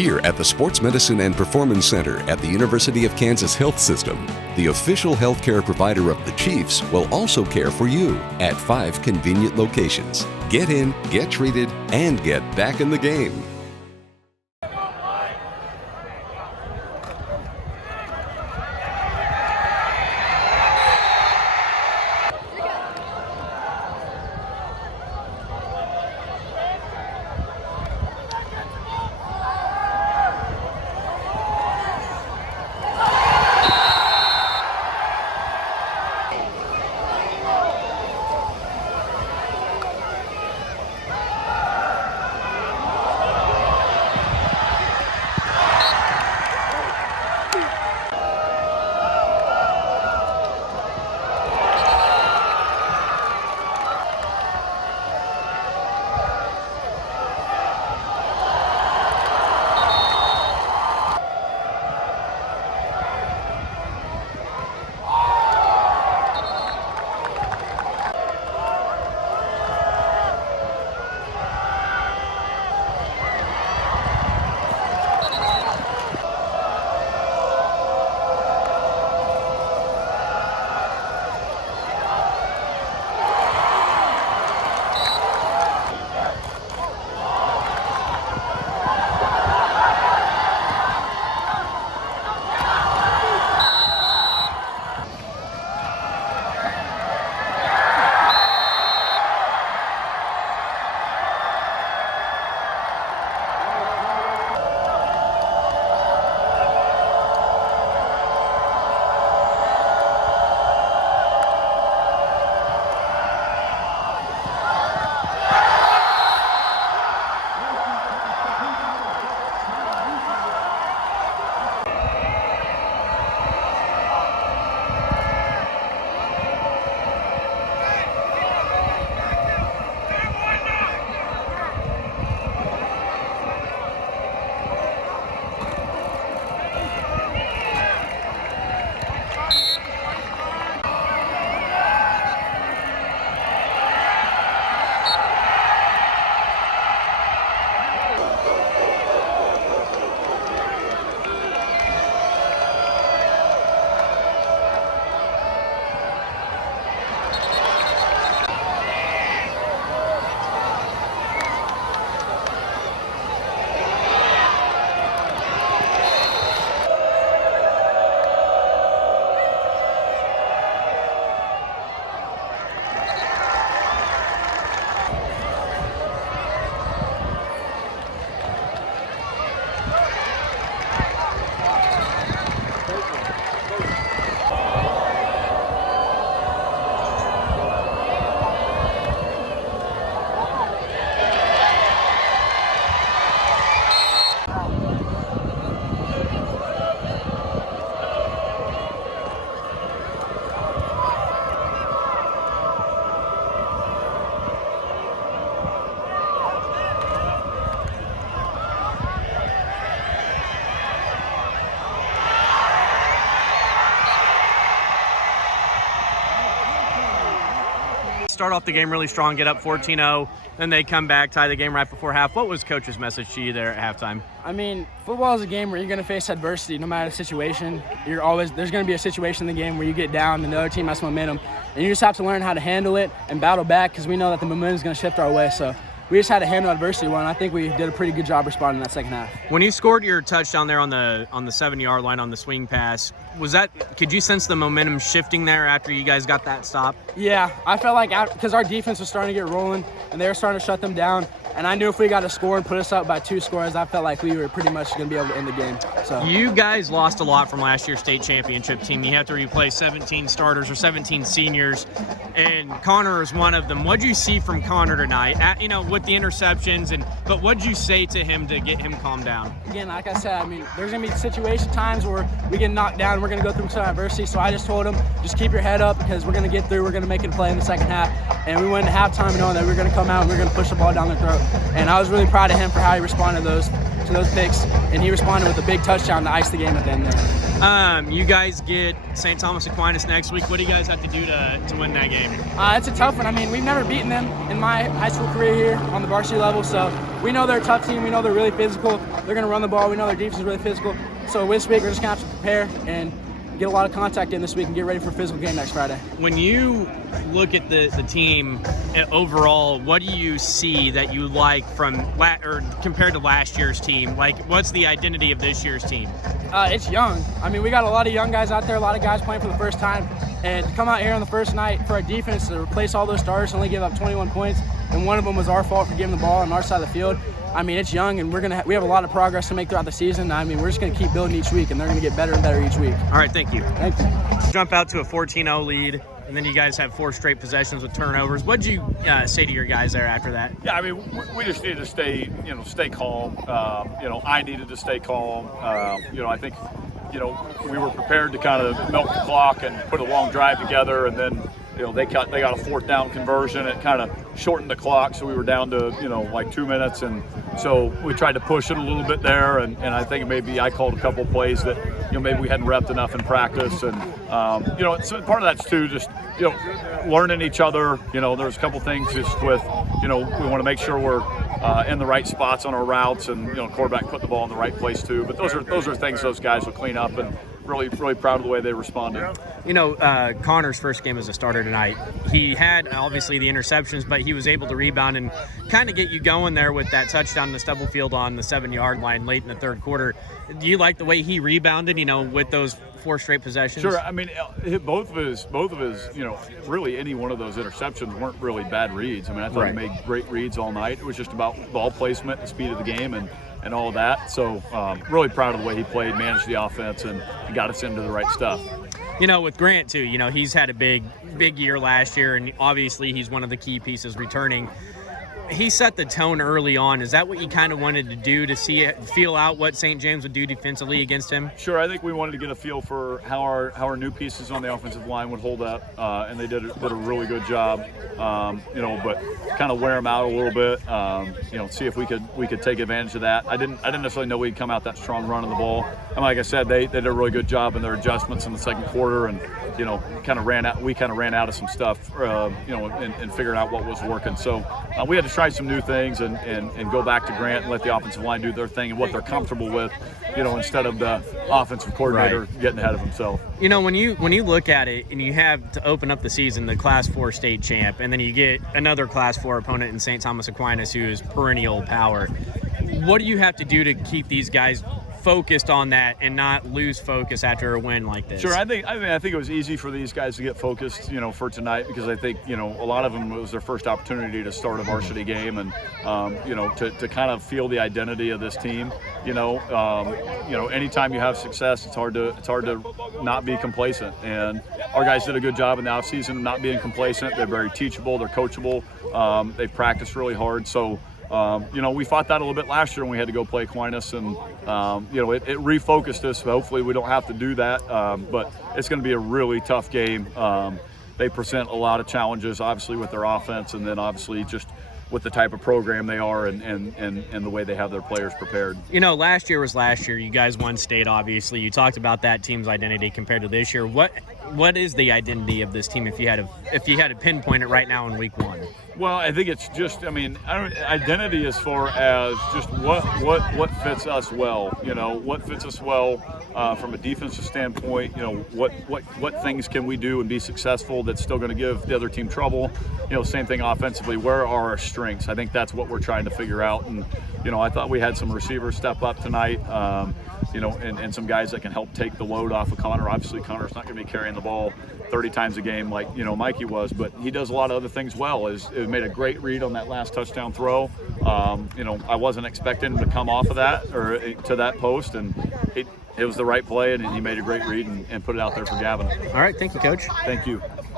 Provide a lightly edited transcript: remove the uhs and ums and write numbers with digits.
Here at the Sports Medicine and Performance Center at the University of Kansas Health System, the official healthcare provider of the Chiefs will also care for you at 5 convenient locations. Get in, get treated, and get back in the game. Start off the game really strong, get up 14-0, then they come back, tie the game right before half. What was Coach's message to you there at halftime? I mean, football is a game where you're going to face adversity no matter the situation. There's going to be a situation in the game where you get down and the other team has momentum, and you just have to learn how to handle it and battle back because we know that the momentum is going to shift our way. So we just had to handle adversity well, and I think we did a pretty good job responding in that second half. When you scored your touchdown there on the 7-yard line on the swing pass, could you sense the momentum shifting there after you guys got that stop? Yeah, I felt like because our defense was starting to get rolling and they were starting to shut them down, and I knew if we got a score and put us up by 2 scores, I felt like we were pretty much going to be able to end the game. So you guys lost a lot from last year's state championship team. You have to replace 17 starters or 17 seniors, and Connor is one of them. What'd you see from Connor tonight? With the interceptions, but what'd you say to him to get him calmed down? Again, like I said, there's going to be times where we get knocked down and we're going to go through some adversity. So I just told him, just keep your head up because we're going to get through. We're going to make it a play in the second half. And we went into halftime knowing that we were going to come out and we were going to push the ball down their throat. And I was really proud of him for how he responded to after those picks, and he responded with a big touchdown to ice the game at the end there. You guys get St. Thomas Aquinas next week. What do you guys have to do to win that game? It's a tough one. I mean, we've never beaten them in my high school career here on the varsity level, so we know they're a tough team. We know they're really physical. They're going to run the ball. We know their defense is really physical. So this week, we're just going to have to prepare and get a lot of contact in this week and get ready for a physical game next Friday. When you look at the team overall, what do you see that you like from or compared to last year's team? Like, what's the identity of this year's team? It's young. I mean, we got a lot of young guys out there, a lot of guys playing for the first time, and to come out here on the first night for our defense to replace all those starters and only give up 21 points, and one of them was our fault for giving the ball on our side of the field. I mean, it's young, and we have a lot of progress to make throughout the season. I mean, we're just going to keep building each week, and they're going to get better and better each week. All right, thank you. Thank you. Jump out to a 14-0 lead, and then you guys have 4 straight possessions with turnovers. What'd you say to your guys there after that? Yeah, I mean, we just needed to stay calm. I needed to stay calm. I think, we were prepared to kind of milk the clock and put a long drive together, and then, they got a 4th down conversion. It kind of shortened the clock, so we were down to, like 2 minutes, and so we tried to push it a little bit there, and I think maybe I called a couple plays that, maybe we hadn't repped enough in practice, and, so part of that's too, just, learning each other. There's a couple things just with, we want to make sure we're in the right spots on our routes, and, quarterback put the ball in the right place too, but those are things those guys will clean up, and really, really proud of the way they responded. Connor's first game as a starter tonight, he had obviously the interceptions, but he was able to rebound and kind of get you going there with that touchdown in the stubble field on the 7-yard line late in the third quarter. Do you like the way he rebounded, with those 4 straight possessions? Sure. I mean, both of his, really any one of those interceptions weren't really bad reads. I mean, I thought he made great reads all night. It was just about ball placement, the speed of the game, and all of that. So really proud of the way he played, managed the offense, and got us into the right stuff. With Grant too, he's had a big year last year, and obviously he's one of the key pieces returning. He set the tone early on. Is that what you kind of wanted to do, to feel out what St. James would do defensively against him? Sure. I think we wanted to get a feel for how our new pieces on the offensive line would hold up, and they did a really good job. But kind of wear them out a little bit. See if we could take advantage of that. I didn't necessarily know we'd come out that strong running the ball. And like I said, they did a really good job in their adjustments in the second quarter, and we kind of ran out of some stuff, and figuring out what was working. So we had to try some new things and go back to Grant and let the offensive line do their thing and what they're comfortable with, instead of the offensive coordinator getting ahead of himself. When you look at it and you have to open up the season, the Class 4 state champ, and then you get another Class 4 opponent in St. Thomas Aquinas who is perennial power, what do you have to do to keep these guys focused on that and not lose focus after a win like this? Sure, I think it was easy for these guys to get focused, for tonight, because I think a lot of them, it was their first opportunity to start a varsity game, and to kind of feel the identity of this team. Anytime you have success, it's hard to not be complacent, and our guys did a good job in the offseason of not being complacent. They're very teachable, they're coachable, they practice really hard, so. We fought that a little bit last year when we had to go play Aquinas, and it refocused us. Hopefully we don't have to do that, but it's going to be a really tough game. They present a lot of challenges, obviously, with their offense, and then obviously just with the type of program they are and the way they have their players prepared. Last year was last year. You guys won state, obviously. You talked about that team's identity compared to this year. What is the identity of this team if you had to pinpoint it right now in week 1? Well, I think it's just, identity as far as just what fits us well. What fits us well from a defensive standpoint. What things can we do and be successful that's still going to give the other team trouble. Same thing offensively. Where are our strengths? I think that's what we're trying to figure out. And I thought we had some receivers step up tonight. And some guys that can help take the load off of Connor. Obviously, Connor's not going to be carrying the ball 30 times a game like, Mikey was, but he does a lot of other things well. It made a great read on that last touchdown throw. I wasn't expecting him to come off of that or to that post, and it was the right play, and he made a great read and put it out there for Gavin. All right. Thank you, Coach. Thank you.